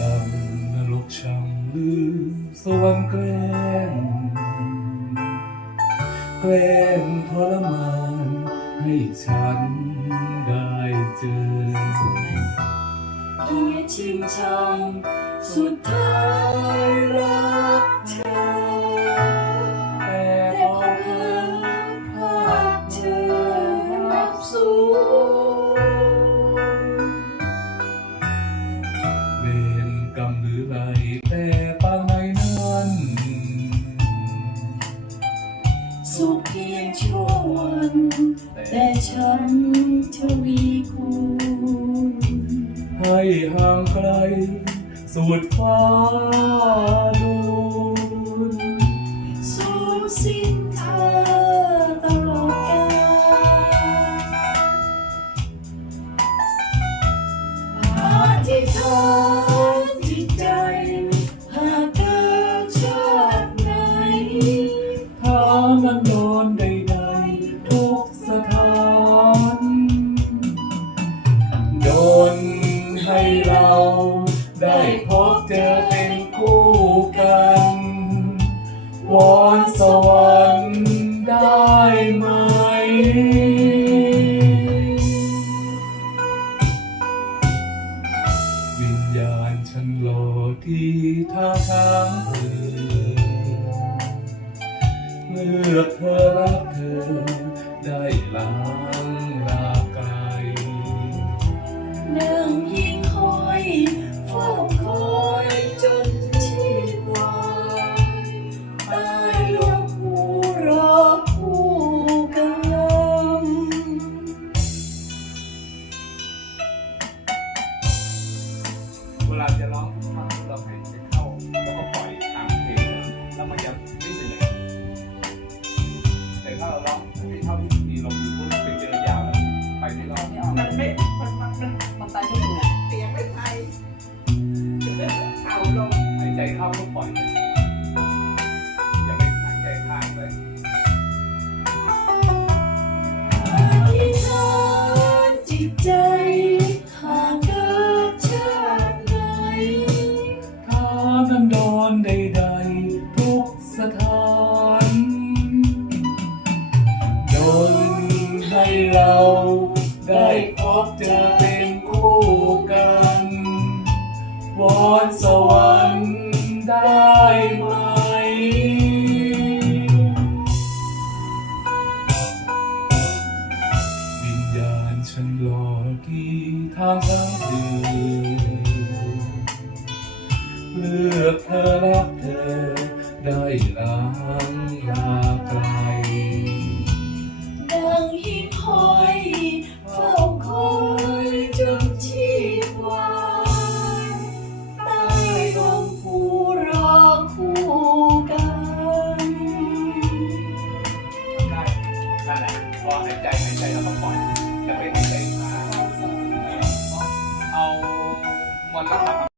ดำนรกช่างลืมสวรรค์แกล้งแกล้งทรมานให้ฉันได้เจอเกียชิมชังสุดท้ายรักเธอ แต่ของเธอพลาดเธอนับสูง น แต่ฉันทวีคูณให้ห่างไกลสุดฟ้าดูนสูญสิ้นเธอตลอดกาลอธิษฐาน ทางทางอื่นเลือกเธอรักเธอได้ล้างลาไกล เข้าก็ปล่อยเลยอย่าไปหายใจค้างเลยอธิษฐานใจหากเกิดชาติไหนถ้ามันโดนใดๆทุกสถานโดนให้เราได้พบเจอเป็นคู่กันวอนสวรรค์ ได้ไหม วิญญาณฉันรอที่ทางทางเดินเลือกเธอรักเธอได้ล้างลาไกล นั่นแหละพอหายใจหายใจแล้วก็ปล่อยอย่าไปหายใจค้างเอาวันละสาม